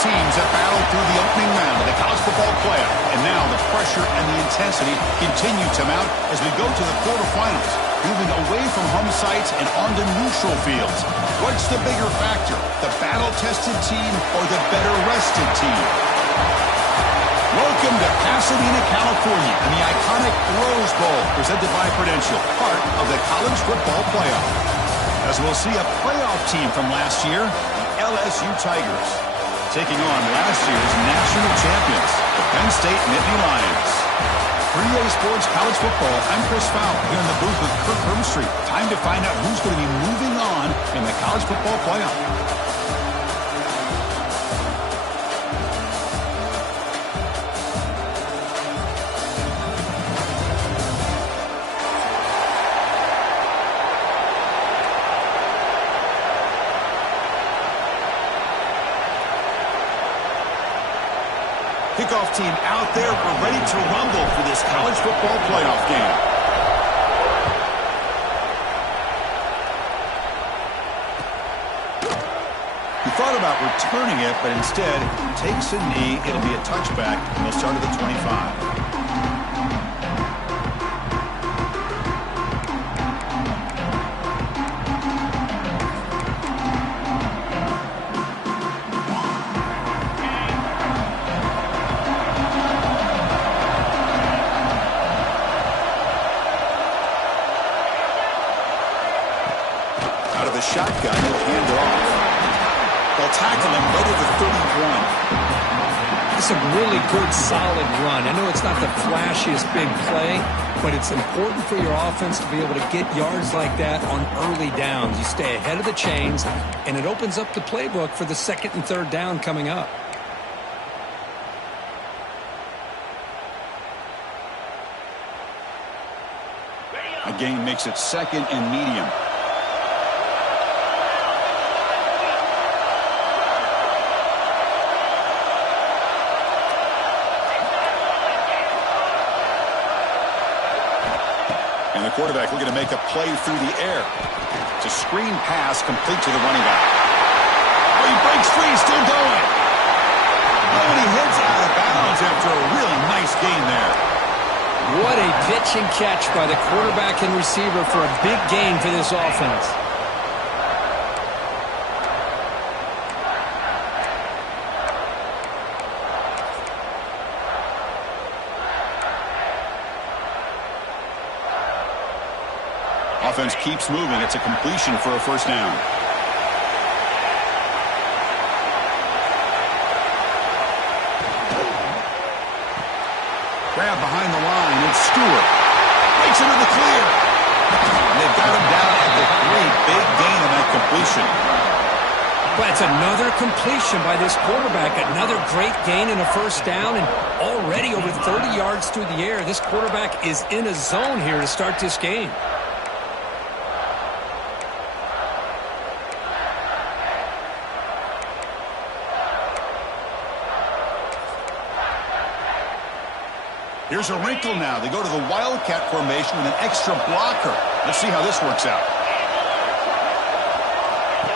teams have battled through the opening round of the college football playoff, and now the pressure and the intensity continue to mount as we go to the quarterfinals, moving away from home sites and onto neutral fields. What's the bigger factor, the battle-tested team or the better-rested team? Welcome to Pasadena, California, and the iconic Rose Bowl, presented by Prudential, part of the college football playoff. As we'll see a playoff team from last year, the LSU Tigers, taking on last year's national champions, the Penn State Nittany Lions. 3A Sports College Football, I'm Chris Fowler, here in the booth with Kirk Herbstreit. Time to find out who's going to be moving on in the college football playoff. Kickoff team out there. We're ready to rumble for this college football playoff game. He thought about returning it, but instead takes a knee. It'll be a touchback, and they'll start at the 25. Shotgun, he'll hand it off. They'll tackle him right at the 31. It's a really good, solid run. I know it's not the flashiest big play, but it's important for your offense to be able to get yards like that on early downs. You stay ahead of the chains, and it opens up the playbook for the second and third down coming up. A gain makes it second and medium. And the quarterback looking to make a play through the air. It's a screen pass complete to the running back. Oh, he breaks free, still going. Oh, and he heads out of bounds after a really nice gain there. What a pitch and catch by the quarterback and receiver for a big gain for this offense. Offense keeps moving. It's a completion for a first down. Grab behind the line. It's Stewart. Breaks into the clear. And they've got him down at the 3. Big gain on that completion. That's another completion by this quarterback. Another great gain in a first down, and already over 30 yards through the air. This quarterback is in a zone here to start this game. Here's a wrinkle now. They go to the Wildcat formation with an extra blocker. Let's see how this works out.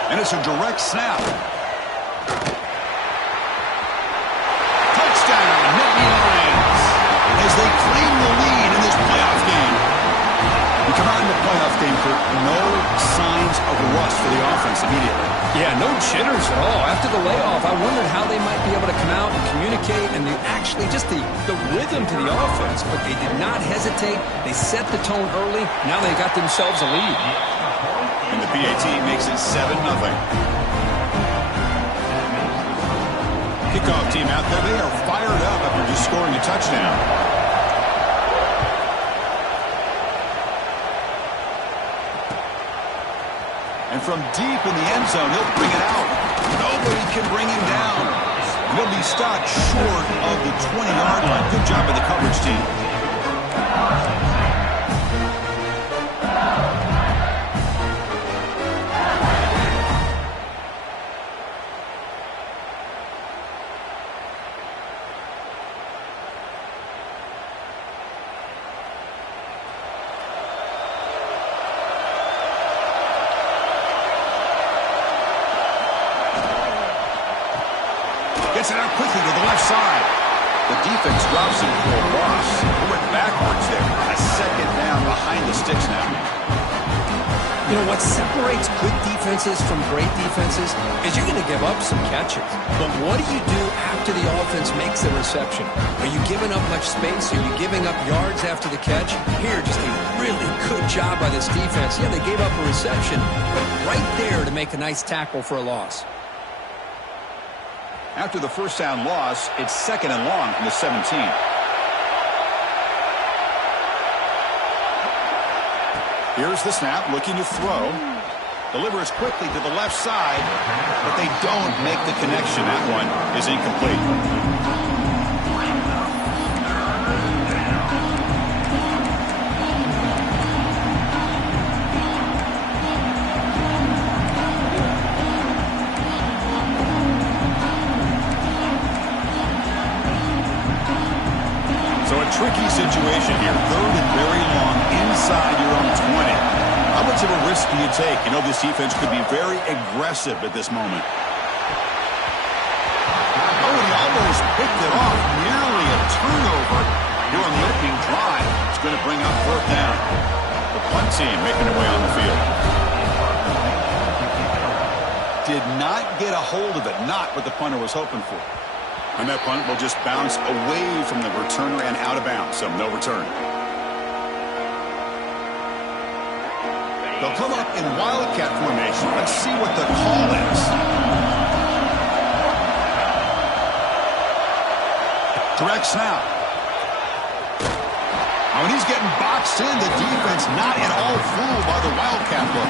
And it's a direct snap. Touchdown, Nittany Lions, as they claim the lead in this playoff game. We come out in the playoff game for no signs of rust for the offense immediately. Yeah, no jitters at all. After the layoff, I wondered how they might be able to come out and communicate and actually just the rhythm to the offense, but they did not hesitate. They set the tone early. Now they got themselves a lead. And the PAT makes it 7-0. Kickoff team out there. They are fired up after just scoring a touchdown. And from deep in the end zone, he'll bring it out. Nobody can bring him down. And he'll be stopped short of the 20-yard line. Good job by the coverage team. side. The defense drops him for a loss. He went backwards there. A second down behind the sticks now. You know, what separates good defenses from great defenses is you're going to give up some catches. But what do you do after the offense makes the reception? Are you giving up much space? Are you giving up yards after the catch? Here, just a really good job by this defense. Yeah, they gave up a reception, but right there to make a nice tackle for a loss. After the first down loss, it's 2nd and long from the 17. Here's the snap, looking to throw. Delivers quickly to the left side, but they don't make the connection. That one is incomplete. Tricky situation here. 3rd and very long inside your own 20. How much of a risk do you take? You know, this defense could be very aggressive at this moment. Oh, he almost picked it off. Nearly a turnover here on the opening drive. It's going to bring up 4th down. The punt team making their way on the field. Did not get a hold of it. Not what the punter was hoping for. And that punt will just bounce away from the returner and out of bounds, so no return. They'll come up in Wildcat formation. Let's see what the call is. Direct snap. When he's getting boxed in, the defense not at all fooled by the Wildcat look.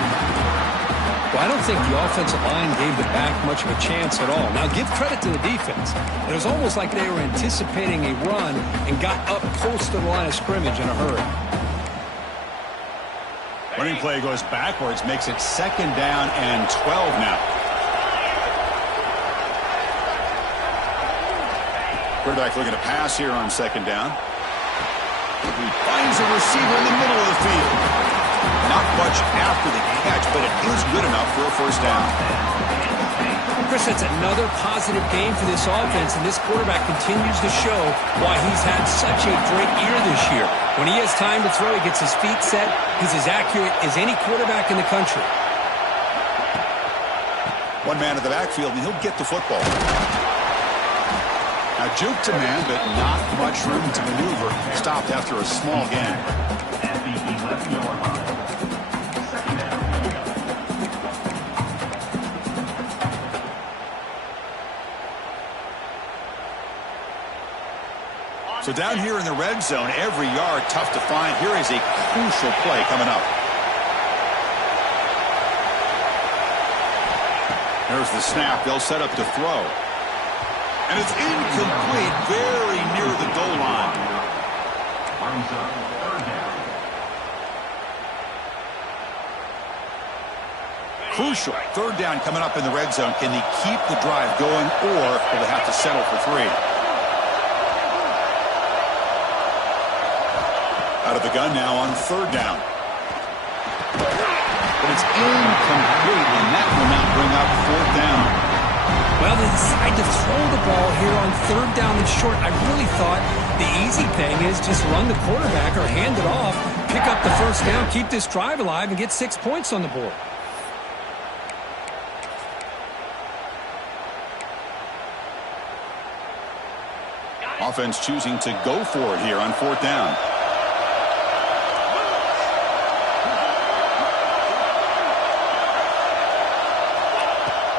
Well, I don't think the offensive line gave the back much of a chance at all. Now, give credit to the defense. It was almost like they were anticipating a run and got up close to the line of scrimmage in a hurry. Running play goes backwards, makes it 2nd down and 12 now. Quarterback looking to pass here on 2nd down. He finds a receiver in the middle of the field. Not much after the catch, but it is good enough for a 1st down. Chris, that's another positive game for this offense, and this quarterback continues to show why he's had such a great year this year. When he has time to throw, he gets his feet set. He's as accurate as any quarterback in the country. One man in the backfield, and he'll get the football. Now, juke to man, but not much room to maneuver. Stopped after a small gain. So down here in the red zone, every yard tough to find. Here is a crucial play coming up. There's the snap. They'll set up to throw. And it's incomplete, very near the goal line. Crucial. 3rd down coming up in the red zone. Can they keep the drive going, or will they have to settle for 3? Out of the gun now on 3rd down. But it's incomplete, and that will now bring up 4th down. Well, they decide to throw the ball here on 3rd down and short. I really thought the easy thing is just run the quarterback or hand it off, pick up the 1st down, keep this drive alive, and get 6 points on the board. Offense choosing to go for it here on 4th down.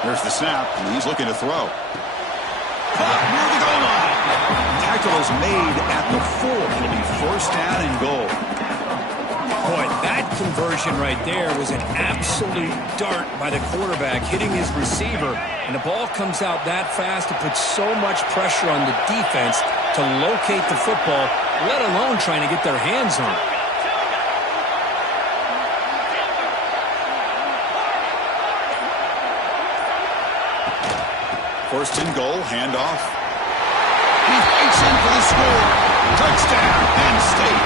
There's the snap, and he's looking to throw. Caught near the goal line. Tackle is made at the 4. It'll be 1st down and goal. Boy, that conversion right there was an absolute dart by the quarterback hitting his receiver, and the ball comes out that fast. It puts so much pressure on the defense to locate the football, let alone trying to get their hands on it. 1st and goal, handoff. He fights in for the score. Touchdown, Penn State.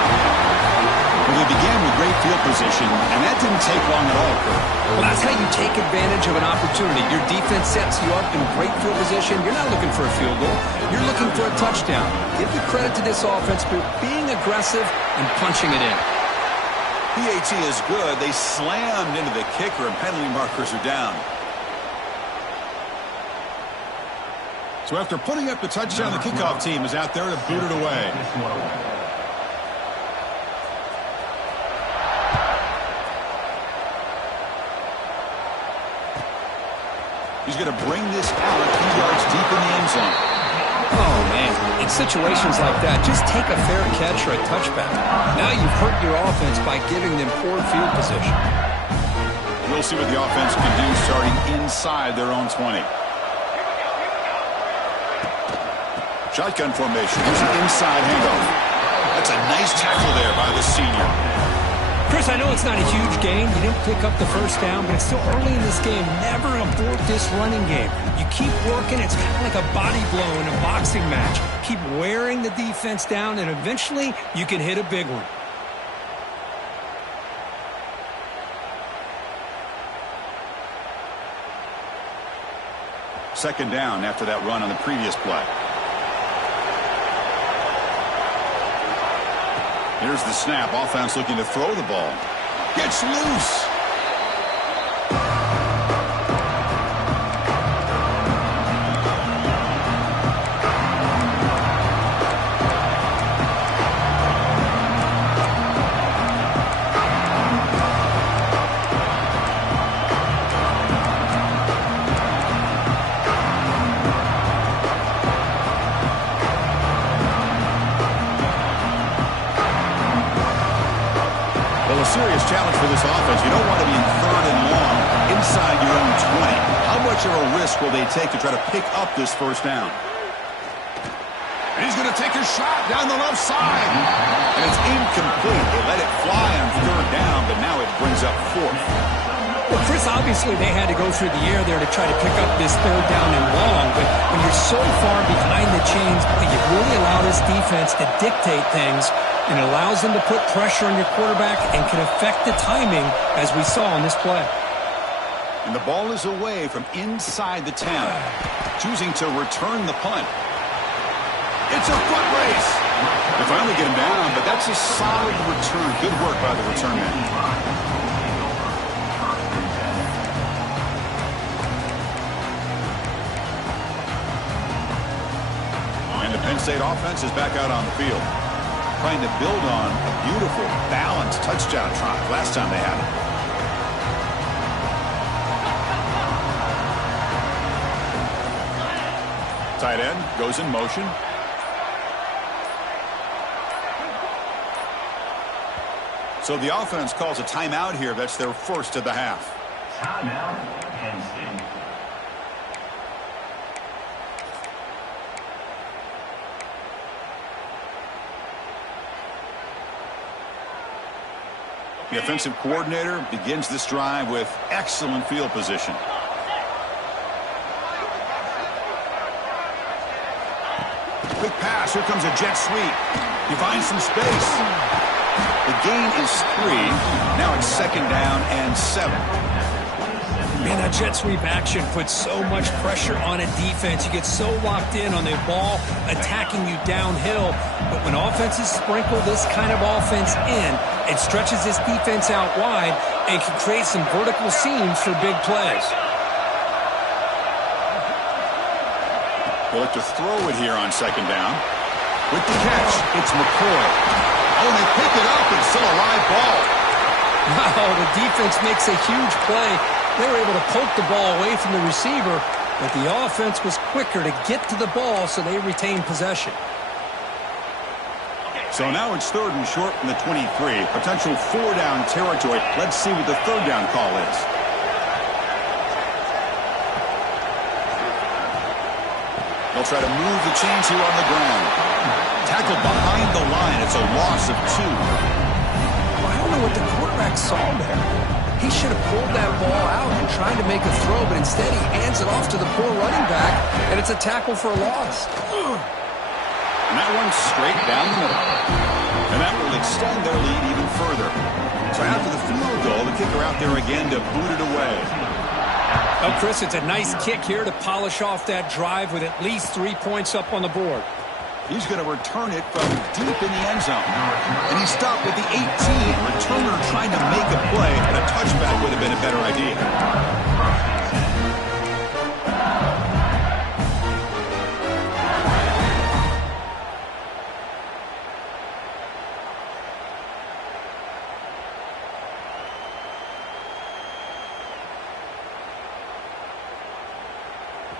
With a they began with great field position, and that didn't take long at all, Kurt. Well, that's how you take advantage of an opportunity. Your defense sets you up in great field position. You're not looking for a field goal. You're looking for a touchdown. Give the credit to this offense for being aggressive and punching it in. PAT is good. They slammed into the kicker, and penalty markers are down. So after putting up the touchdown, the kickoff team is out there to boot it away. He's going to bring this out a few yards deep in the end zone. Oh, man. In situations like that, just take a fair catch or a touchback. Now you've hurt your offense by giving them poor field position. We'll see what the offense can do starting inside their own 20. Shotgun formation. Here's an inside handoff. That's a nice tackle there by the senior. Chris, I know it's not a huge gain. You didn't pick up the first down, but it's still early in this game. Never abort this running game. You keep working. It's kind of like a body blow in a boxing match. Keep wearing the defense down, and eventually you can hit a big one. Second down after that run on the previous play. Here's the snap. Offense looking to throw the ball. Gets loose. Serious challenge for this offense. You don't want to be in third and long inside your own 20. How much of a risk will they take to try to pick up this first down? And he's going to take a shot down the left side. And it's incomplete. They let it fly on third down, but now it brings up fourth. Well, Chris, obviously they had to go through the air there to try to pick up this third down and long, but when you're so far behind the chains, you really allow this defense to dictate things, and it allows them to put pressure on your quarterback and can affect the timing, as we saw on this play. And the ball is away from inside the 10, choosing to return the punt. It's a foot race. They finally get him down, but that's a solid return. Good work by the return man. And the Penn State offense is back out on the field, trying to build on a beautiful, balanced touchdown drive last time they had it. Tight end goes in motion. So the offense calls a timeout here. That's their first of the half. Timeout, Penn State. The offensive coordinator begins this drive with excellent field position. Quick pass. Here comes a jet sweep. He finds some space. The gain is 3. Now it's second down and 7. Man, that jet sweep action puts so much pressure on a defense. You get so locked in on the ball attacking you downhill. But when offenses sprinkle this kind of offense in, it stretches this defense out wide and can create some vertical seams for big plays. They'll have to throw it here on second down. With the catch, it's McCoy. Oh, they pick it up. It's still a live ball. Wow, the defense makes a huge play. They were able to poke the ball away from the receiver, but the offense was quicker to get to the ball, so they retained possession. So now it's third and short from the 23. Potential 4-down territory. Let's see what the third down call is. They'll try to move the chains here on the ground. Tackled behind the line. It's a loss of 2. Well, I don't know what the quarterback saw there. He should have pulled that ball out and tried to make a throw, but instead he hands it off to the poor running back, and it's a tackle for a loss. And that one's straight down the middle. And that will extend their lead even further. So after the field goal, the kicker out there again to boot it away. Oh, Chris, it's a nice kick here to polish off that drive with at least 3 points up on the board. He's going to return it from deep in the end zone. And he stopped at the 18. Returner trying to make a play, and a touchback would have been a better idea.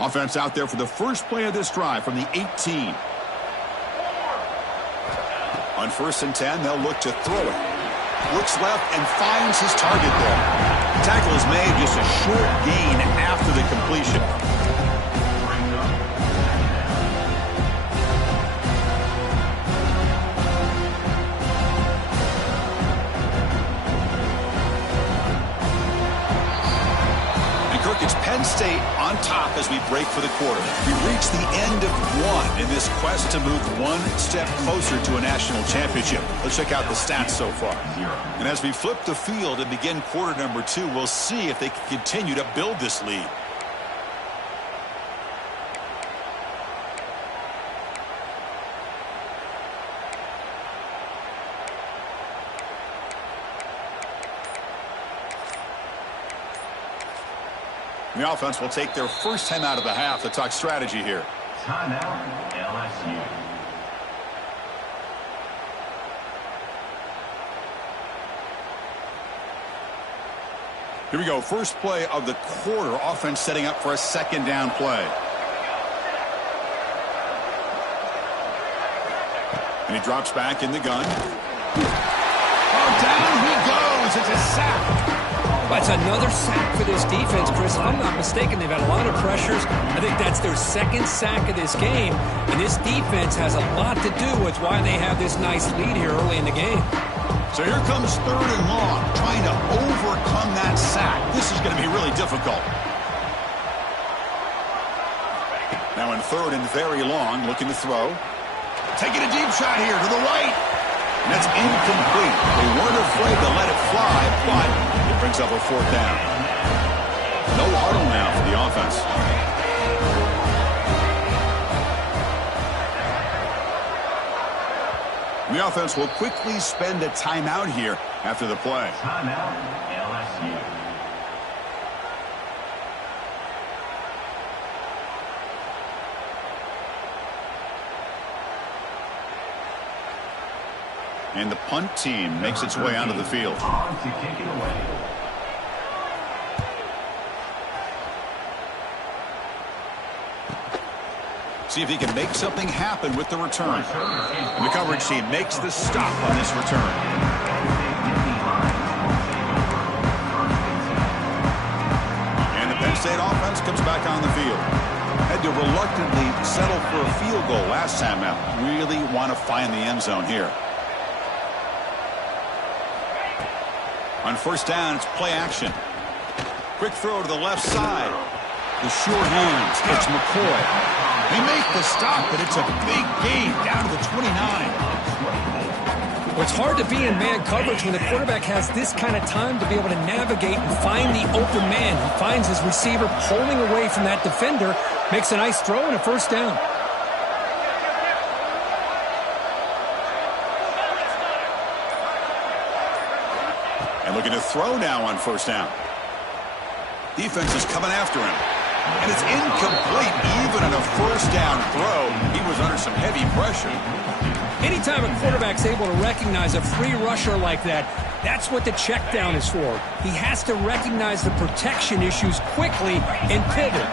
Offense out there for the first play of this drive from the 18. On 1st and 10, they'll look to throw it. Looks left and finds his target there. The tackle is made, just a short gain after the completion. It's Penn State on top as we break for the quarter. We reach the end of one in this quest to move one step closer to a national championship. Let's check out the stats so far. And as we flip the field and begin quarter number 2, we'll see if they can continue to build this lead. The offense will take their first time out of the half to talk strategy here. Timeout, LSU. Here we go. First play of the quarter. Offense setting up for a second down play. And he drops back in the gun. Oh, down he goes. It's a sack. That's another sack for this defense, Chris. If I'm not mistaken, they've had a lot of pressures. I think that's their second sack of this game. And this defense has a lot to do with why they have this nice lead here early in the game. So here comes 3rd and long, trying to overcome that sack. This is going to be really difficult. Now in 3rd and very long, looking to throw. Taking a deep shot here to the right. And that's incomplete. They weren't afraid to let it fly, but it brings up a 4th down. No huddle now for the offense. The offense will quickly spend a timeout here after the play. Timeout, LSU. And the punt team makes its way onto the field. On to kick it away. See if he can make something happen with the return. And the coverage team makes the stop on this return. And the Penn State offense comes back on the field. Had to reluctantly settle for a field goal last time out. Really want to find the end zone here. On 1st down, it's play action. Quick throw to the left side. The short hands. It's McCoy. They make the stop, but it's a big gain down to the 29. Well, it's hard to be in man coverage when the quarterback has this kind of time to be able to navigate and find the open man. He finds his receiver pulling away from that defender, makes a nice throw and a 1st down. And looking to throw now on 1st down. Defense is coming after him. And it's incomplete even on a 1st down throw. He was under some heavy pressure. Anytime a quarterback's able to recognize a free rusher like that, that's what the check down is for. He has to recognize the protection issues quickly and pivot.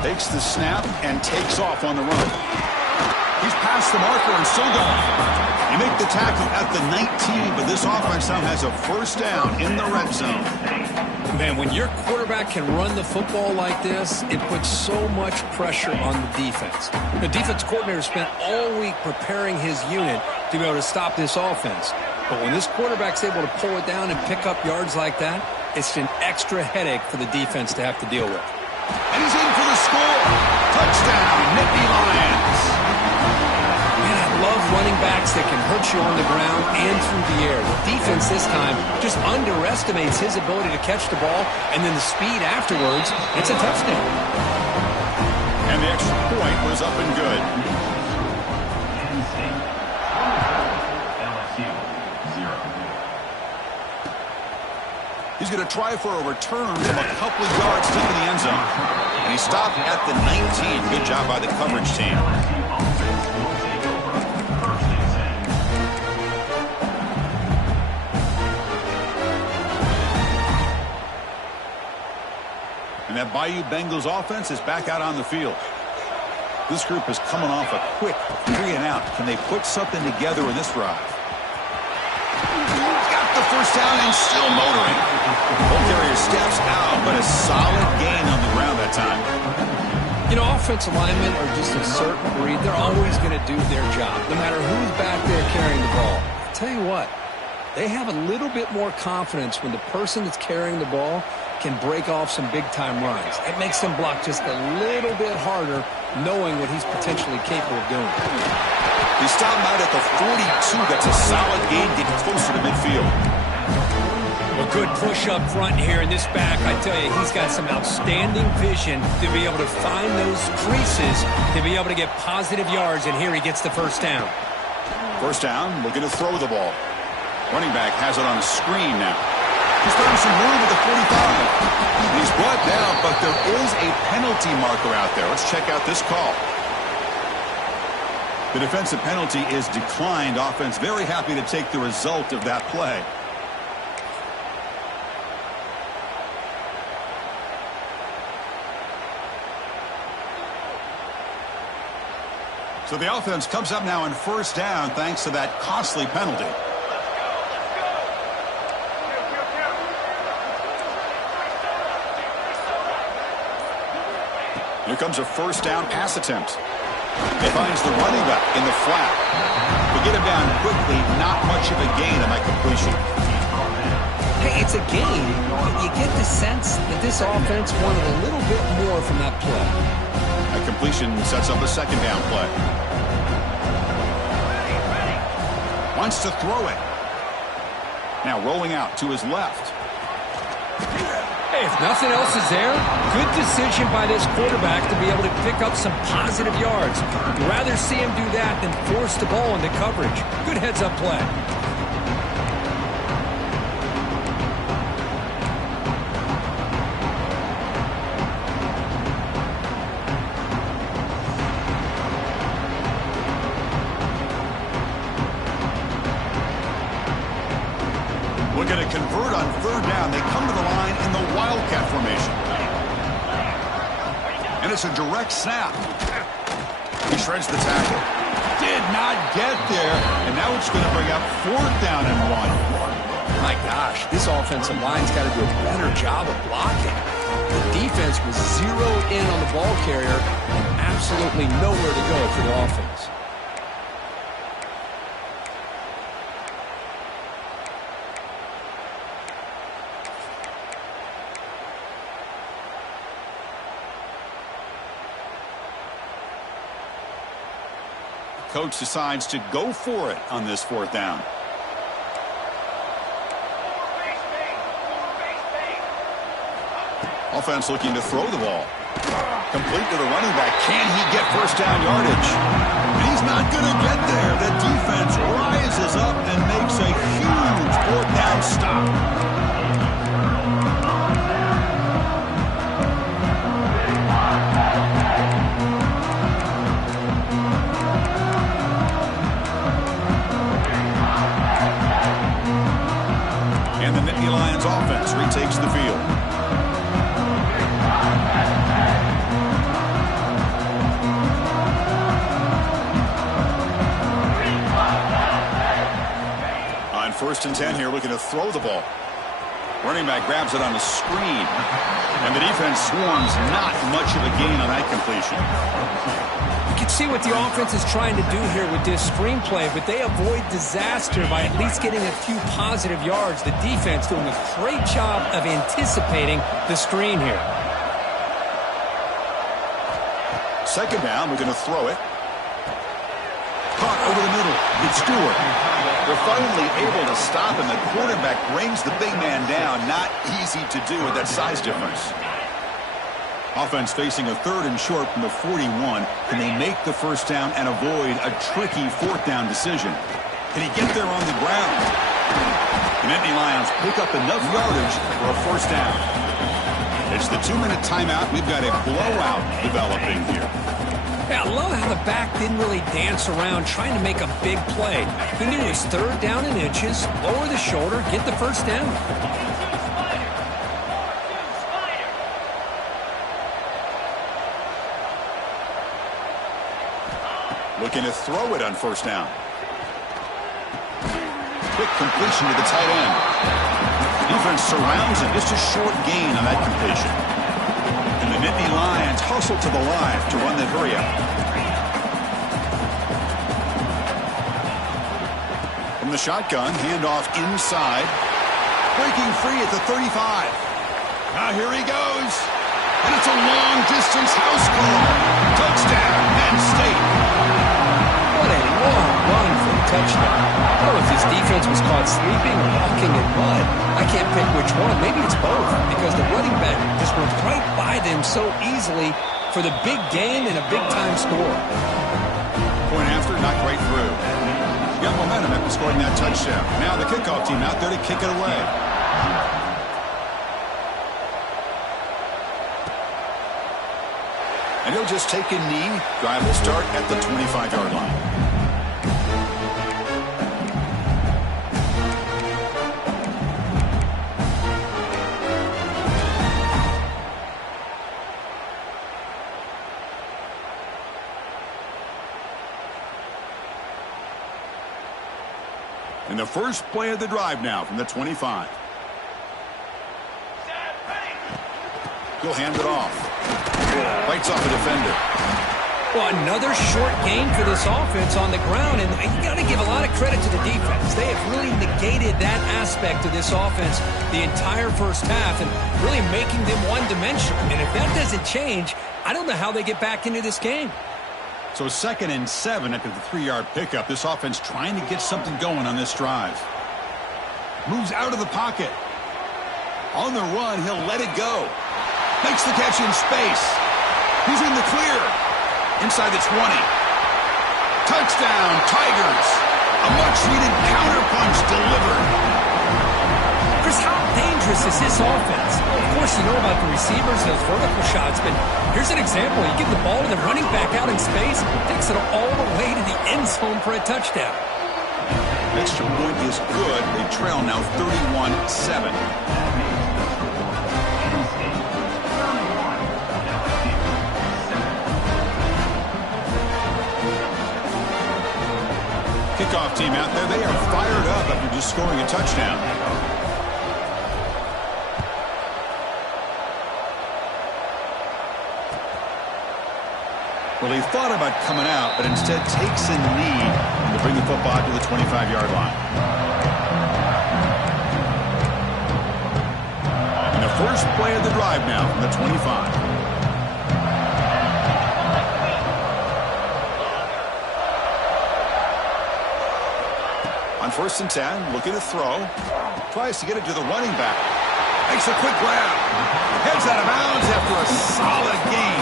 Takes the snap and takes off on the run. He's past the marker and still going. You make the tackle at the 19, but this offense now has a 1st down in the red zone. Man, when your quarterback can run the football like this, it puts so much pressure on the defense. The defense coordinator spent all week preparing his unit to be able to stop this offense. But when this quarterback's able to pull it down and pick up yards like that, it's an extra headache for the defense to have to deal with. And he's in for the score. Touchdown, Nittany Lions. Man, I love running backs that can hurt you on the ground and through the air. The defense this time just underestimates his ability to catch the ball, and then the speed afterwards, it's a touchdown. And the extra point was up and good. Penn State. LSU, 0. He's going to try for a return from a couple of yards deep in the end zone. And he stopped at the 19. Good job by the coverage team. LSU offense will take over. First and 10. And that Bayou Bengals offense is back out on the field. This group is coming off a quick 3 and out. Can they put something together in this drive? Got the first down and still motoring. Ball carrier steps out, but a solid gain on the ground that time. You know, offensive linemen are just a certain breed. They're always going to do their job, no matter who's back there carrying the ball. I'll tell you what, they have a little bit more confidence when the person that's carrying the ball can break off some big-time runs. It makes them block just a little bit harder, knowing what he's potentially capable of doing. He stopped out at the 42. That's a solid gain, getting closer to midfield. A good push up front here in this back. I tell you, he's got some outstanding vision to be able to find those creases, to be able to get positive yards, and here he gets the first down. First down, looking to throw the ball. Running back has it on the screen now. He's throwing some room at the 45. He's brought down, but there is a penalty marker out there. Let's check out this call. The defensive penalty is declined. Offense very happy to take the result of that play. So the offense comes up now in first down thanks to that costly penalty. Here comes a first down pass attempt. He finds the running back in the flat. They get him down quickly, not much of a gain on that completion. Hey, it's a gain, but you get the sense that this offense wanted a little bit more from that play. That completion sets up a second down play. Wants to throw it. Now rolling out to his left. Hey, if nothing else is there, good decision by this quarterback to be able to pick up some positive yards. You'd rather see him do that than force the ball into coverage. Good heads-up play. Looking to convert on third down. They come to the line in the Wildcat formation. And it's a direct snap. He shreds the tackle. Did not get there. And now it's going to bring up fourth down and 1. My gosh, this offensive line's got to do a better job of blocking. The defense was zeroed in on the ball carrier and absolutely nowhere to go for the offense. Coach decides to go for it on this fourth down. Offense looking to throw the ball. Complete to the running back. Can he get first down yardage? And he's not going to get there. The defense rises up and makes a huge fourth down stop. And the Nittany Lions offense retakes the field. On first and 10 here, looking to throw the ball. Running back grabs it on the screen. And the defense swarms, not much of a gain on that completion. You can see what the offense is trying to do here with this screenplay, but they avoid disaster by at least getting a few positive yards. The defense doing a great job of anticipating the screen here. second down. We're going to throw it. Caught over the middle. It's Stewart. They're finally able to stop him. The quarterback brings the big man down. Not easy to do with that size difference. Offense facing a 3rd and short from the 41. Can they make the first down and avoid a tricky 4th down decision? Can he get there on the ground? The Nittany Lions pick up enough yardage for a first down. It's the 2-minute timeout. We've got a blowout developing here. Yeah, I love how the back didn't really dance around trying to make a big play. He knew his 3rd down and inches, lower the shoulder, get the first down. Looking to throw it on first down. Quick completion to the tight end. Defense surrounds him. Just a short gain on that completion. And the Nittany Lions hustle to the line to run that hurry up. From the shotgun, handoff inside. Breaking free at the 35. Now here he goes. And it's a long-distance house call. Touchdown, Penn State. What a long run for the touchdown. I don't know if this defense was caught sleeping or walking in mud. I can't pick which one. Maybe it's both, because the running back just went right by them so easily for the big gain and a big-time score. Point after, not right through. Got momentum after scoring that touchdown. Now the kickoff team out there to kick it away. And he'll just take a knee. Drive will start at the 25-yard line. And the first play of the drive now from the 25. He'll hand it off. Bites off the defender. Well, another short gain for this offense on the ground, and you got to give a lot of credit to the defense. They have really negated that aspect of this offense the entire first half and really making them one-dimensional. And if that doesn't change, I don't know how they get back into this game. So 2nd and 7 after the 3-yard pickup. This offense trying to get something going on this drive. Moves out of the pocket. On the run, he'll let it go. Makes the catch in space. He's in the clear. Inside the 20. Touchdown, Tigers. A much-needed counterpunch delivered. Chris, how dangerous is this offense? Of course, you know about the receivers, those vertical shots, but here's an example. You give the ball to the running back out in space, takes it all the way to the end zone for a touchdown. Extra point is good. They trail now 31-7. Kickoff team out there. They are fired up after just scoring a touchdown. Well, he thought about coming out, but instead takes a knee to bring the football to the 25-yard line. And the first play of the drive now from the 25. On 1st and 10, looking to throw. Tries to get it to the running back. Makes a quick grab. Heads out of bounds after a solid gain.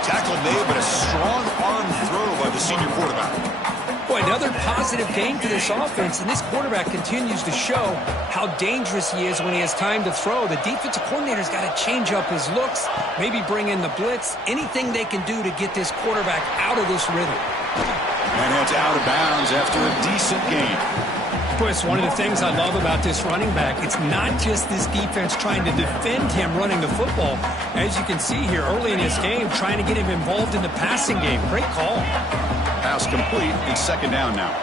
Tackle made, but a strong arm throw by the senior quarterback. Boy, another positive gain for this offense, and this quarterback continues to show how dangerous he is when he has time to throw. The defensive coordinator's got to change up his looks, maybe bring in the blitz, anything they can do to get this quarterback out of this rhythm. And it's out of bounds after a decent gain. Chris, one of the things I love about this running back, it's not just this defense trying to defend him running the football. As you can see here early in this game, trying to get him involved in the passing game. Great call. Pass complete. It's 2nd down now.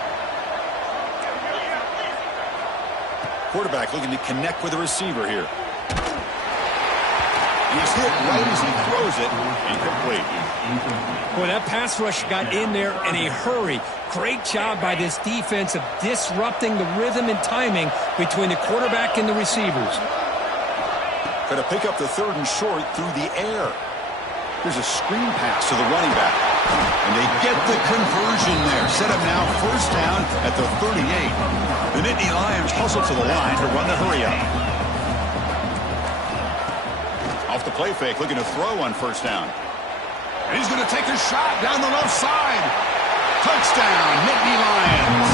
Quarterback looking to connect with the receiver here. He's hit right as he throws it. Incomplete. Boy, that pass rush got in there in a hurry. Great job by this defense of disrupting the rhythm and timing between the quarterback and the receivers. Going to pick up the 3rd and short through the air. Here's a screen pass to the running back. And they get the conversion there. Set up now first down at the 38. The Nittany Lions hustle to the line to run the hurry up. Off the play fake, looking to throw on first down. And he's going to take a shot down the left side. Touchdown, Nittany Lions.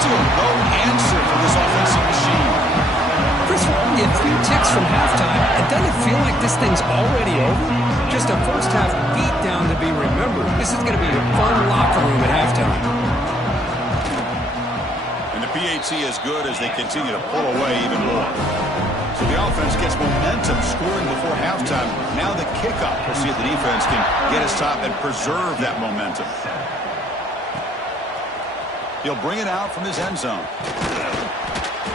Still no answer from this offensive machine. Chris, we're only a few ticks from halftime. And doesn't it feel like this thing's already over? Just a first-half beatdown to be remembered. This is going to be a fun locker room at halftime. And the PAT is good as they continue to pull away even more. So the offense gets momentum scoring before halftime. Now the kickoff. We'll see if the defense can get his top and preserve that momentum. He'll bring it out from his end zone.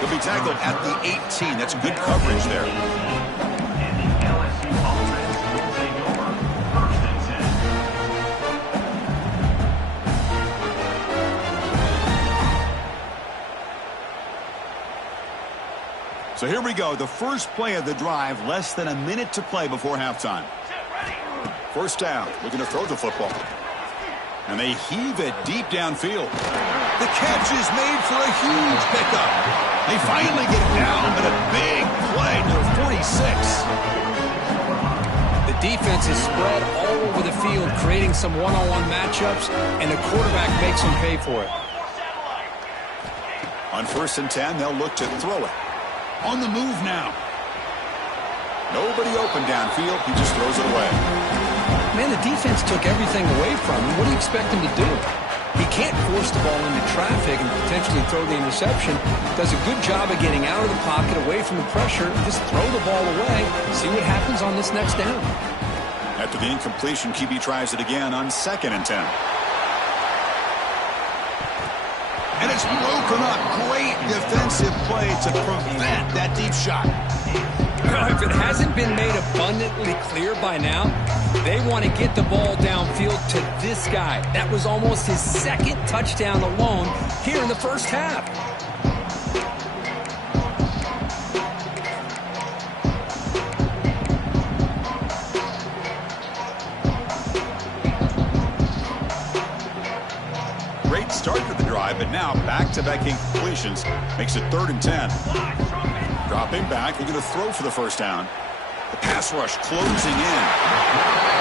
He'll be tackled at the 18. That's good coverage there. And the LSU offense will take over. First and 10. So here we go. The first play of the drive. Less than a minute to play before halftime. First down. Looking to throw the football. And they heave it deep downfield. The catch is made for a huge pickup. They finally get it down, but a big play to 46. The defense is spread all over the field, creating some one-on-one matchups, and the quarterback makes them pay for it. On first and 10, they'll look to throw it. On the move now. Nobody open downfield. He just throws it away. Man, the defense took everything away from him. What do you expect him to do? He can't force the ball into traffic and potentially throw the interception. Does a good job of getting out of the pocket, away from the pressure, just throw the ball away, see what happens on this next down. After the incompletion, QB tries it again on second and 10. And it's broken up. Great defensive play to prevent that deep shot. If it hasn't been made abundantly clear by now, they want to get the ball downfield to this guy. That was almost his second touchdown alone here in the first half. Great start to the drive, but now back-to-back incompletions makes it 3rd and 10. Dropping back, looking to throw for the first down. The pass rush closing in.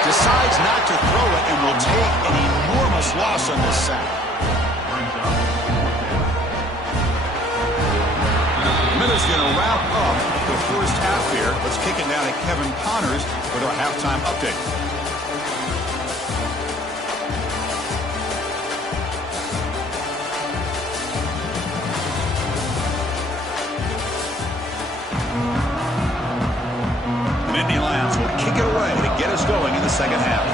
Decides not to throw it and will take an enormous loss on this sack. Miller's going to wrap up the first half here. Let's kick it down to Kevin Connors with our halftime update. Kick it away to get us going in the second half.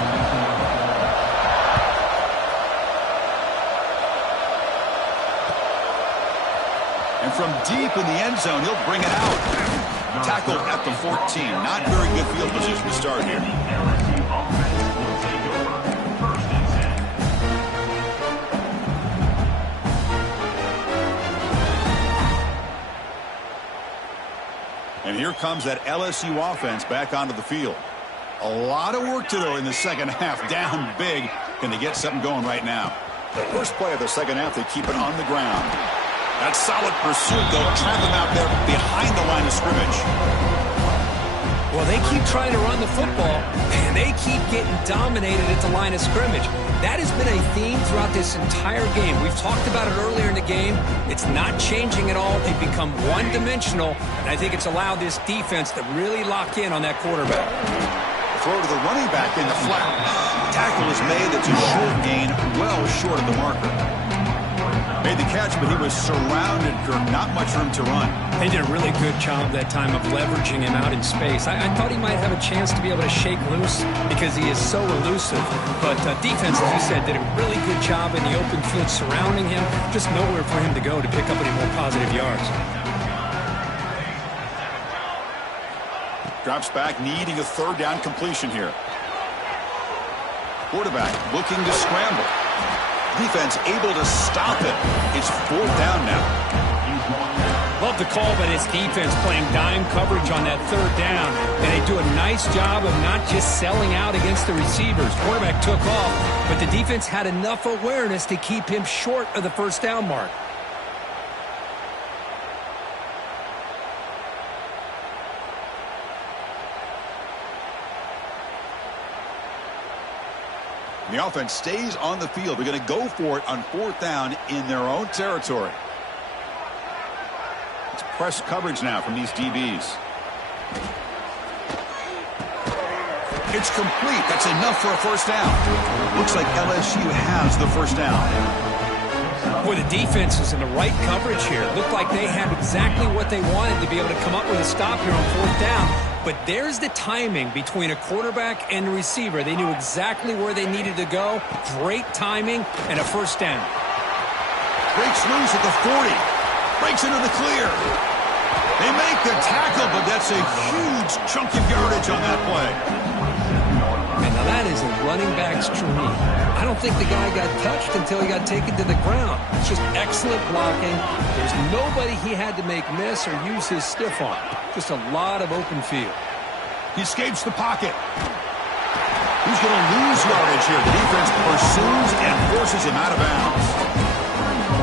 And from deep in the end zone, he'll bring it out. Tackled at the 14. Not very good field position to start here. And the LSU offense will take over. First and 10. And here comes that LSU offense back onto the field. A lot of work to do in the second half. Down big. Can they get something going right now? The first play of the second half, they keep it on the ground. That's solid pursuit. They'll trap him out there behind the line of scrimmage. Well, they keep trying to run the football, and they keep getting dominated at the line of scrimmage. That has been a theme throughout this entire game. We've talked about it earlier in the game. It's not changing at all. They've become one-dimensional, and I think it's allowed this defense to really lock in on that quarterback. Throw to the running back in the flat. Tackle is made. It's a short gain, well short of the marker. Made the catch, but he was surrounded, Kirk. Not much room to run. They did a really good job that time of leveraging him out in space. I thought he might have a chance to be able to shake loose because he is so elusive. But defense, as you said, did a really good job in the open field surrounding him. Just nowhere for him to go to pick up any more positive yards. Drops back, needing a third down completion here. Quarterback looking to scramble. Defense able to stop it. It's 4th down now. Love the call, but it's defense playing dime coverage on that 3rd down. And they do a nice job of not just selling out against the receivers. Quarterback took off, but the defense had enough awareness to keep him short of the 1st down mark. The offense stays on the field. They're going to go for it on 4th down in their own territory. It's press coverage now from these DBs. It's complete. That's enough for a 1st down. Looks like LSU has the 1st down. Boy, the defense is in the right coverage here. Looked like they had exactly what they wanted to be able to come up with a stop here on 4th down. But there's the timing between a quarterback and a receiver. They knew exactly where they needed to go. Great timing and a 1st down. Breaks loose at the 40. Breaks into the clear. They make the tackle, but that's a huge chunk of yardage on that play. And now that is a running back's dream. I don't think the guy got touched until he got taken to the ground. It's just excellent blocking. There's nobody he had to make miss or use his stiff arm. Just a lot of open field. He escapes the pocket. He's going to lose yardage here. The defense pursues and forces him out of bounds.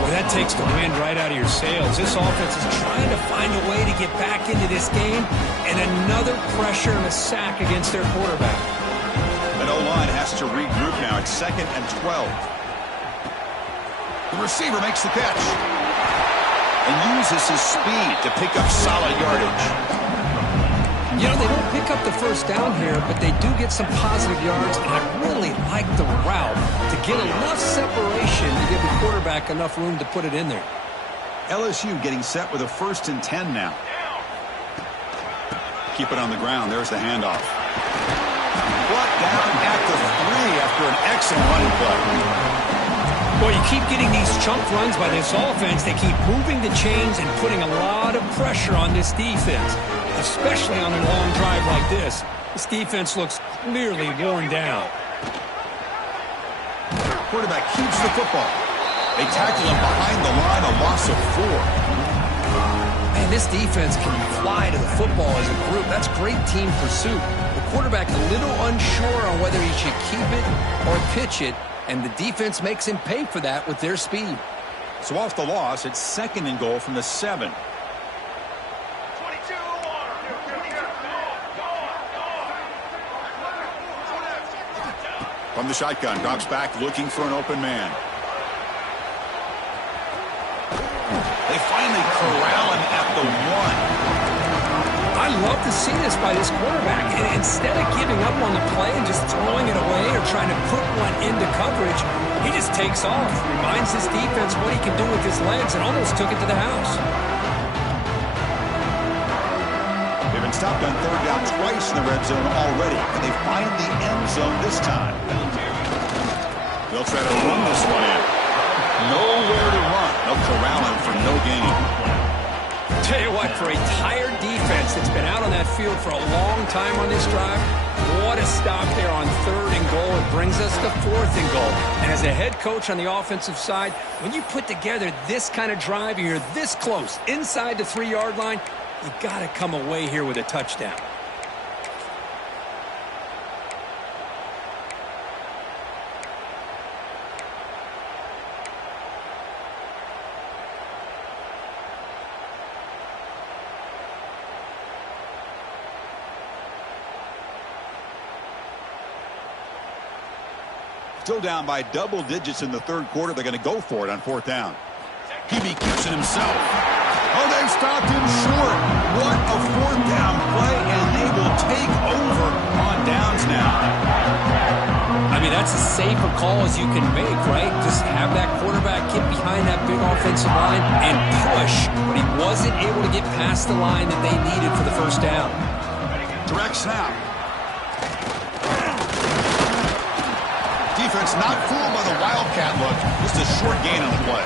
Boy, that takes the wind right out of your sails. This offense is trying to find a way to get back into this game, and another pressure and a sack against their quarterback. An O-line has to regroup now. It's 2nd and 12. The receiver makes the catch and uses his speed to pick up solid yardage. You know, they don't pick up the 1st down here, but they do get some positive yards, and I really like the route to get enough separation to give the quarterback enough room to put it in there. LSU getting set with a 1st and 10 now. Keep it on the ground. There's the handoff. Brought down at the 3 after an excellent running play. Well, you keep getting these chunk runs by this offense. They keep moving the chains and putting a lot of pressure on this defense, especially on a long drive like this. This defense looks clearly worn down. Quarterback keeps the football. They tackle him behind the line, a loss of 4. Man, this defense can fly to the football as a group. That's great team pursuit. The quarterback a little unsure on whether he should keep it or pitch it, and the defense makes him pay for that with their speed. So off the loss, it's 2nd and goal from the 7. From the shotgun, drops back looking for an open man. They finally corral him at the 1. I love to see this by this quarterback. And instead of giving up on the play and just throwing it away or trying to put one into coverage, he just takes off. Reminds his defense what he can do with his legs and almost took it to the house. They've been stopped on 3rd down twice in the red zone already, and they find the end zone this time. They'll try to run this one in. Nowhere to run. They'll corral him for no gain. Tell you what, for a tired defense that's been out on that field for a long time on this drive, what a stop there on 3rd and goal. It brings us to 4th and goal. And as a head coach on the offensive side, when you put together this kind of drive and you're this close inside the 3-yard line, you got to come away here with a touchdown. Still down by double digits in the 3rd quarter. They're going to go for it on 4th down. Hebe keeps it himself. Oh, they stopped him short. What a 4th down play, and they will take over on downs now. I mean, that's as safe a call as you can make, right? Just have that quarterback get behind that big offensive line and push, but he wasn't able to get past the line that they needed for the 1st down. Direct snap. Defense not fooled by the Wildcat look. Just a short gain on the play.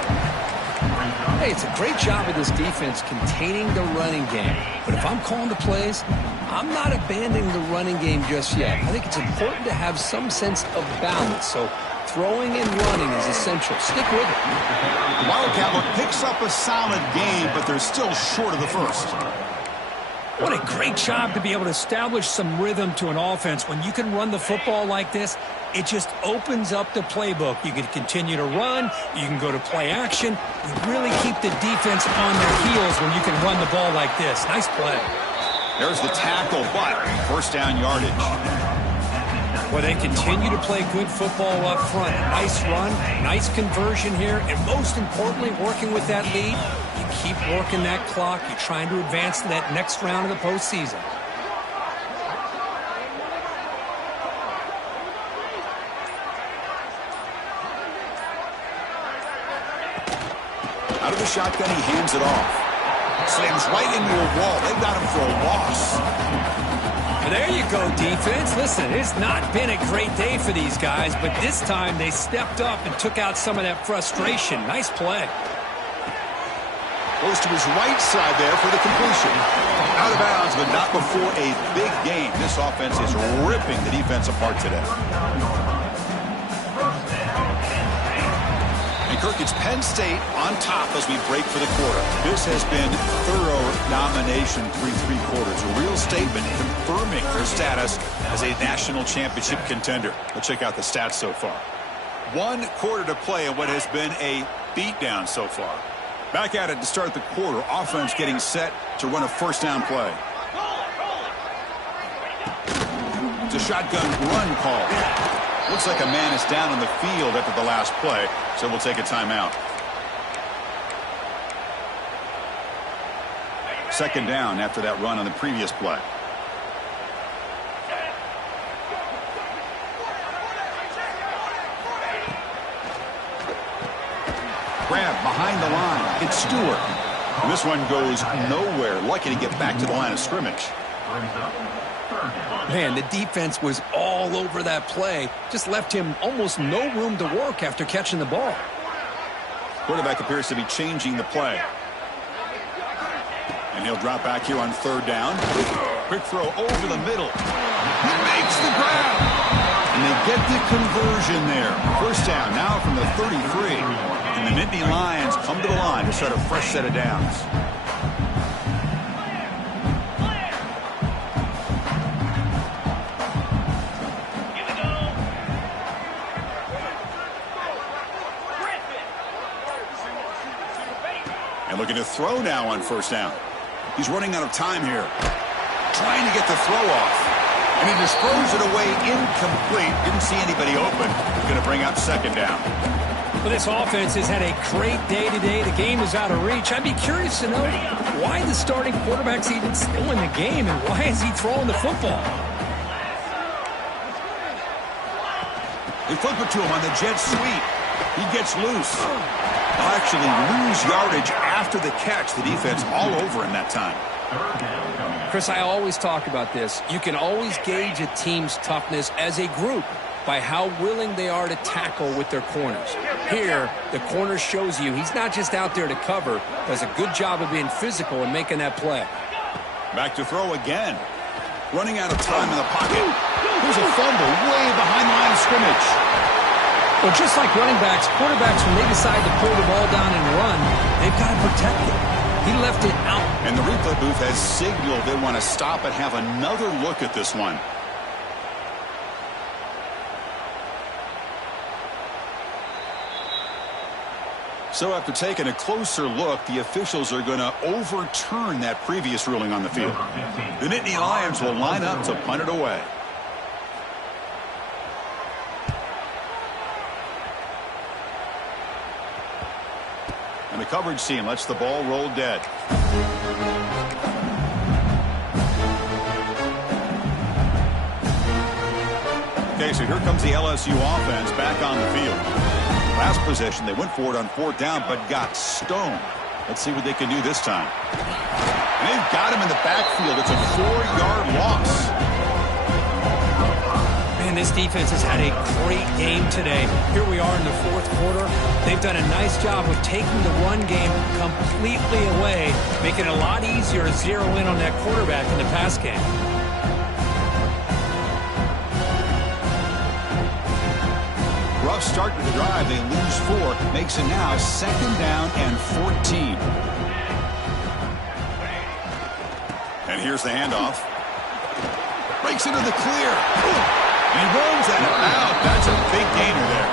Hey, it's a great job of this defense containing the running game. But if I'm calling the plays, I'm not abandoning the running game just yet. I think it's important to have some sense of balance. So throwing and running is essential. Stick with it. The Wildcat look picks up a solid game, but they're still short of the first. What a great job to be able to establish some rhythm to an offense. When you can run the football like this, it just opens up the playbook. You can continue to run. You can go to play action. You really keep the defense on their heels when you can run the ball like this. Nice play. There's the tackle, but first down yardage. Well, they continue to play good football up front. Nice run, nice conversion here, and most importantly, working with that lead, you keep working that clock. You're trying to advance to that next round of the postseason. Out of the shotgun, he hands it off. Slams right into a wall. They've got him for a loss. Well, there you go, defense. Listen, it's not been a great day for these guys, but this time they stepped up and took out some of that frustration. Nice play. Goes to his right side there for the completion. Out of bounds, but not before a big game. This offense is ripping the defense apart today. And Kirk, it's Penn State on top as we break for the quarter. This has been thorough domination through 3 quarters. A real statement confirming their status as a national championship contender. Let's check out the stats so far. 1 quarter to play in what has been a beatdown so far. Back at it to start the quarter. Offense getting set to run a first down play. It's a shotgun run call. Looks like a man is down on the field after the last play, so we'll take a timeout. Second down after that run on the previous play. Grab behind the line. It's Stewart. And this one goes nowhere. Lucky to get back to the line of scrimmage. Man, the defense was all over that play. Just left him almost no room to work after catching the ball. Quarterback appears to be changing the play. And he'll drop back here on third down. Quick throw over the middle. He makes the grab. And they get the conversion there. First down now from the 33. And the Nittany Lions come to the line to start a fresh set of downs. And looking to throw now on first down. He's running out of time here. Trying to get the throw off. And he just throws it away incomplete. Didn't see anybody open. Going to bring up second down. Well, this offense has had a great day today. The game is out of reach. I'd be curious to know why the starting quarterback's even still in the game and why is he throwing the football? They flip it to him on the jet sweep. He gets loose. They'll actually lose yardage after the catch. The defense all over him that time. Chris, I always talk about this. You can always gauge a team's toughness as a group by how willing they are to tackle with their corners. Here, the corner shows you he's not just out there to cover, does a good job of being physical and making that play. Back to throw again. Running out of time in the pocket. There's a fumble way behind the line of scrimmage. Well, just like running backs, quarterbacks, when they decide to pull the ball down and run, they've got to protect it. He left it out. And the replay booth has signaled they want to stop and have another look at this one. So after taking a closer look, the officials are going to overturn that previous ruling on the field. The Nittany Lions will line up to punt it away. And the coverage team lets the ball roll dead. Okay, so here comes the LSU offense back on the field. Last possession, they went for it on fourth down, but got stoned. Let's see what they can do this time. And they've got him in the backfield. It's a 4-yard loss. Man, this defense has had a great game today. Here we are in the fourth quarter. They've done a nice job of taking the run game completely away, making it a lot easier to zero in on that quarterback in the pass game. rough start to the drive. They lose 4. Makes it now 2nd down and 14. And here's the handoff. Breaks into the clear. And he runs that out. That's a big gainer there.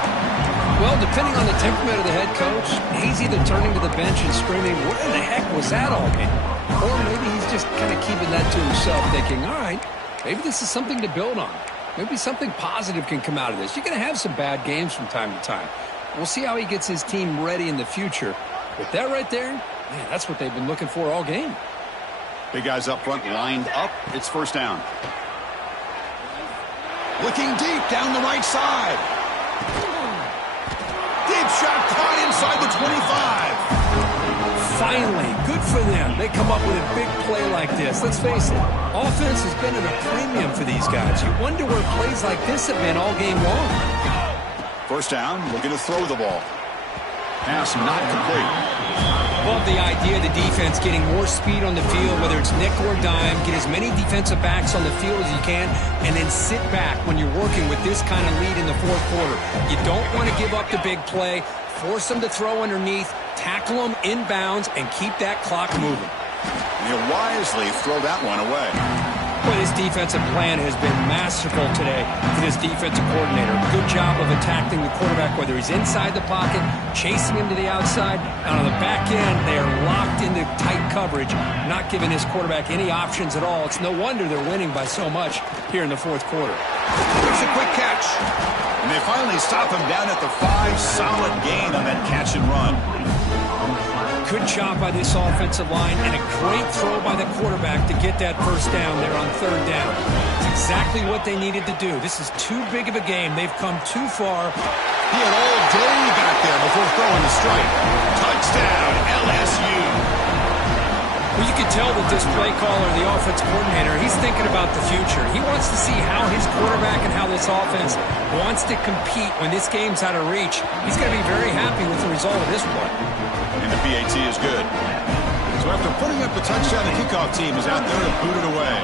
Well, depending on the temperament of the head coach, he's either turning to the bench and screaming, "Where the heck was that all game?" Or maybe he's just kind of keeping that to himself, thinking, all right, maybe this is something to build on. Maybe something positive can come out of this. You're going to have some bad games from time to time. We'll see how he gets his team ready in the future. But that right there, man, that's what they've been looking for all game. Big guys up front lined up. It's 1st down. Looking deep down the right side. Deep shot caught inside the 25. Finally, good for them. They come up with a big play like this. Let's face it, offense has been at a premium for these guys. You wonder where plays like this have been all game long. 1st down, looking to throw the ball. Pass not complete. Love the idea of the defense getting more speed on the field, whether it's nickel or dime. Get as many defensive backs on the field as you can, and then sit back when you're working with this kind of lead in the 4th quarter. You don't want to give up the big play. Force them to throw underneath, tackle them inbounds, and keep that clock moving. And he'll wisely throw that one away. Well, this defensive plan has been masterful today for this defensive coordinator. Good job of attacking the quarterback, whether he's inside the pocket, chasing him to the outside, and on the back end, they are locked into tight coverage, not giving his quarterback any options at all. It's no wonder they're winning by so much here in the 4th quarter. There's a quick catch. And they finally stop him down at the 5. Solid gain on that catch and run. Good job by this offensive line, and a great throw by the quarterback to get that 1st down there on 3rd down. It's exactly what they needed to do. This is too big of a game. They've come too far. He had all day back there before throwing the strike. Touchdown, LSU. Well, you can tell that this play caller, the offense coordinator, he's thinking about the future. He wants to see how his quarterback and how this offense wants to compete when this game's out of reach. He's going to be very happy with the result of this play. And the PAT is good. So after putting up the touchdown, the kickoff team is out there to boot it away.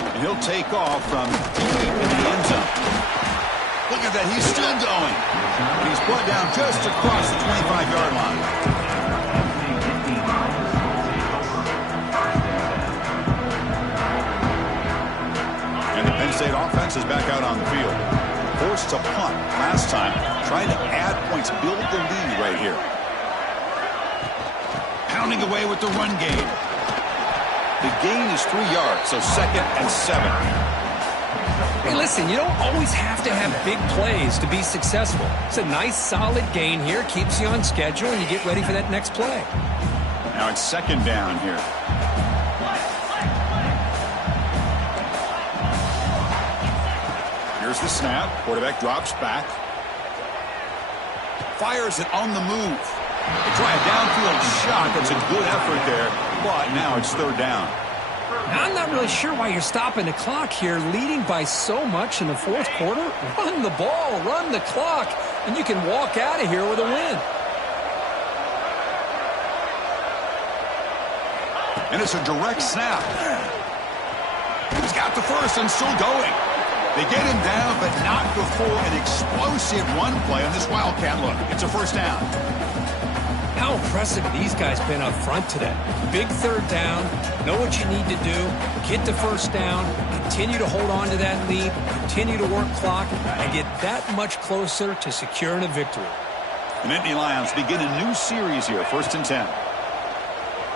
And he'll take off from deep in the end zone. Look at that, he's still going. And he's brought down just across the 25-yard line. And the Penn State offense is back out on the field. Forced to punt last time, trying to add points, build the lead right here. Pounding away with the run game. The gain is 3 yards, so 2nd and 7. Hey, listen, you don't always have to have big plays to be successful. It's a nice, solid gain here. Keeps you on schedule, and you get ready for that next play. Now it's 2nd down here. Here's the snap. Quarterback drops back. Fires it on the move. They try a downfield shot. That's a good effort there, but now it's 3rd down. Now, I'm not really sure why you're stopping the clock here, leading by so much in the 4th quarter. Run the ball, run the clock, and you can walk out of here with a win. And it's a direct snap. He's got the 1st and still going. They get him down, but not before an explosive run play on this Wildcat look. It's a 1st down. How impressive have these guys been up front today? Big 3rd down, know what you need to do, get the 1st down, continue to hold on to that lead, continue to work clock, and get that much closer to securing a victory. The Nittany Lions begin a new series here, 1st and 10.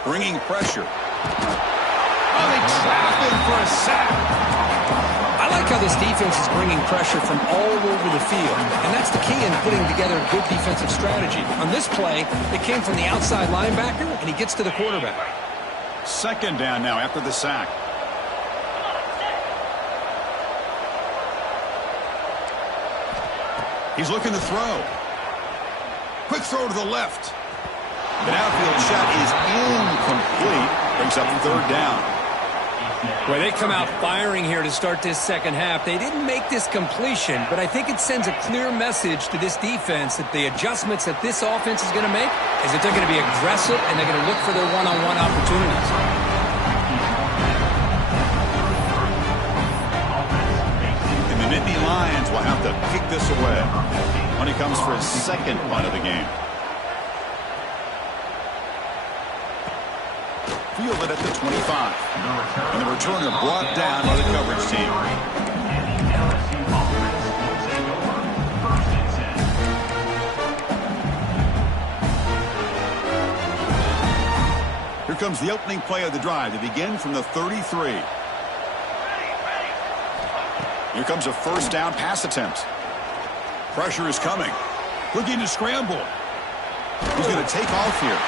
Bringing pressure. Oh, they trap him for a sack. I like how this defense is bringing pressure from all over the field, and that's the key in putting together a good defensive strategy. On this play, it came from the outside linebacker, and he gets to the quarterback. 2nd down now after the sack. He's looking to throw. Quick throw to the left. The outfield shot is incomplete. Brings up 3rd down. Well, they come out firing here to start this 2nd half. They didn't make this completion, but I think it sends a clear message to this defense that the adjustments that this offense is going to make is that they're going to be aggressive and they're going to look for their one-on-one opportunities. Nittany Lions will have to kick this away when he comes for his second punt of the game. Fielded at the 25. And the returner brought down by the coverage team. Here comes the opening play of the drive. They begin from the 33. Here comes a first down pass attempt. Pressure is coming. Looking to scramble. He's going to take off here.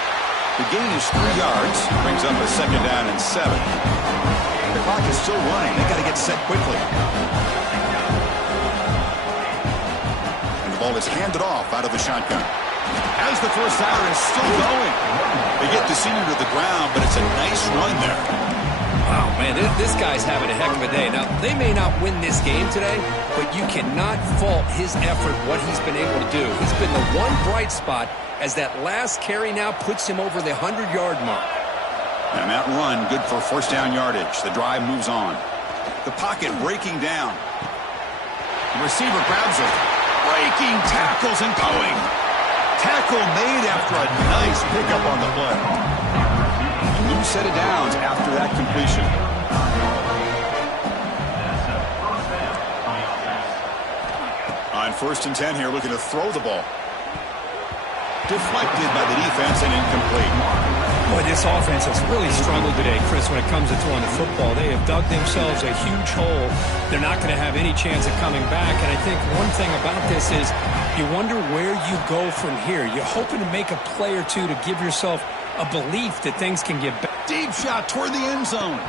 The gain is 3 yards. Brings up a second down and 7. The clock is still running. They got to get set quickly. And the ball is handed off out of the shotgun. As the first down is still going. They get the senior to the ground, but it's a nice run there. Wow, man, this guy's having a heck of a day. Now, they may not win this game today, but you cannot fault his effort, what he's been able to do. He's been the one bright spot as that last carry now puts him over the 100-yard mark. And that run, good for first down yardage. The drive moves on. The pocket breaking down. The receiver grabs it. Breaking tackles and going. Tackle made after a nice pickup on the play. A new set of downs after that completion. On 1st and 10 here, looking to throw the ball. Deflected by the defense and incomplete. Boy, this offense has really struggled today, Chris, when it comes to throwing the football. They have dug themselves a huge hole. They're not going to have any chance of coming back. And I think one thing about this is you wonder where you go from here. You're hoping to make a play or two to give yourself a belief that things can get better. Deep shot toward the end zone.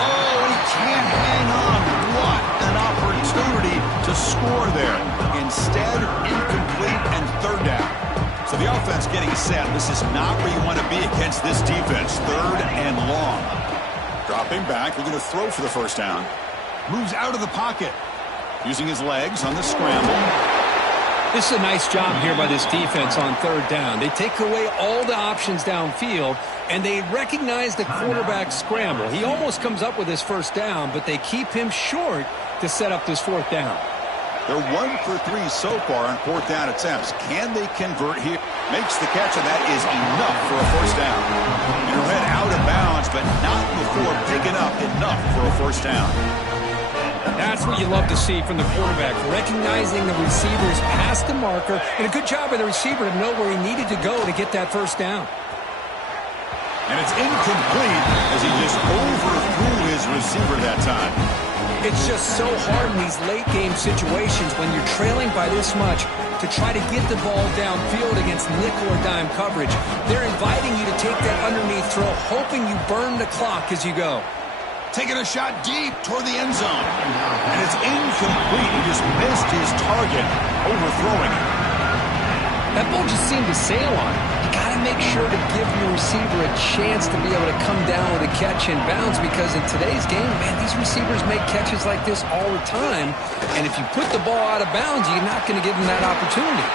Oh, he can't hang on. What an opportunity to score there. Instead, incomplete and 3rd down. So the offense getting set. This is not where you want to be against this defense. 3rd and long. Dropping back. We're going to throw for the first down. Moves out of the pocket. Using his legs on the scramble. This is a nice job here by this defense on 3rd down. They take away all the options downfield, and they recognize the quarterback scramble. He almost comes up with his first down, but they keep him short to set up this 4th down. They're 1 for 3 so far on 4th down attempts. Can they convert here? Makes the catch, and that is enough for a first down. Internet out of bounds, but not before picking up enough for a first down. That's what you love to see from the quarterback, recognizing the receivers past the marker, and a good job by the receiver to know where he needed to go to get that first down. And it's incomplete as he just overthrew his receiver that time. It's just so hard in these late-game situations when you're trailing by this much to try to get the ball downfield against nickel or dime coverage. They're inviting you to take that underneath throw, hoping you burn the clock as you go. Taking a shot deep toward the end zone. And it's incomplete. He just missed his target, overthrowing it. That ball just seemed to sail on him. You got to make sure to give your receiver a chance to be able to come down with a catch and bounce, because in today's game, man, these receivers make catches like this all the time. And if you put the ball out of bounds, you're not going to give them that opportunity.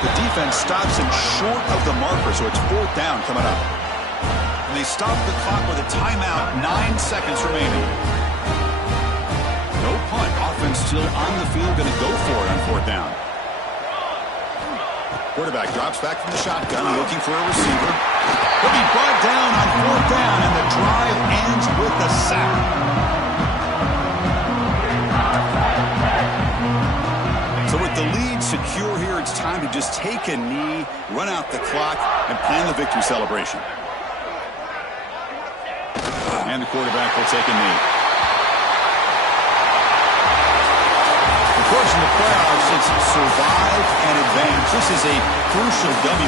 The defense stops him short of the marker, so it's 4th down coming up. And they stop the clock with a timeout, 9 seconds remaining. No punt. Offense still on the field, going to go for it on 4th down. Quarterback drops back from the shotgun, looking for a receiver. He'll be brought down on 4th down, and the drive ends with a sack. So with the lead secure here, it's time to just take a knee, run out the clock, and plan the victory celebration. And the quarterback will take a knee. Of course, in the playoffs, it's survive and advance. This is a crucial W.